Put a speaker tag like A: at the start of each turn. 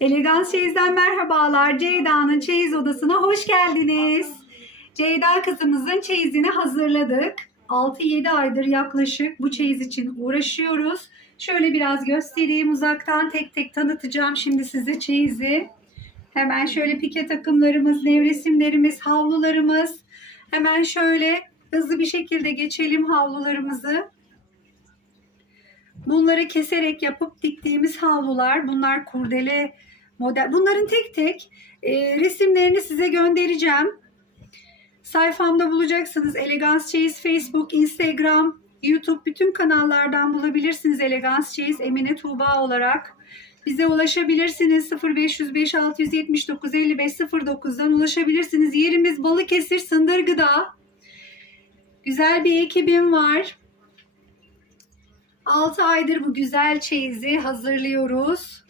A: Elegans Çeyiz'den merhabalar. Ceyda'nın çeyiz odasına hoş geldiniz. Ceyda kızımızın çeyizini hazırladık. 6-7 aydır yaklaşık bu çeyiz için uğraşıyoruz. Şöyle biraz göstereyim uzaktan tek tek tanıtacağım şimdi size çeyizi. Hemen şöyle pike takımlarımız, nevresimlerimiz, havlularımız. Hemen şöyle hızlı bir şekilde geçelim havlularımızı. Bunları keserek yapıp diktiğimiz havlular. Bunlar kurdele model. Bunların tek tek e, resimlerini size göndereceğim. Sayfamda bulacaksınız. Elegans Çeyiz Facebook, Instagram, YouTube bütün kanallardan bulabilirsiniz Elegans Çeyiz Emine Tuğba olarak. Bize ulaşabilirsiniz 0505 679 55 09'dan ulaşabilirsiniz. Yerimiz Balıkesir Sındırgı'da. Güzel bir ekibim var. 6 aydır bu güzel çeyizi hazırlıyoruz.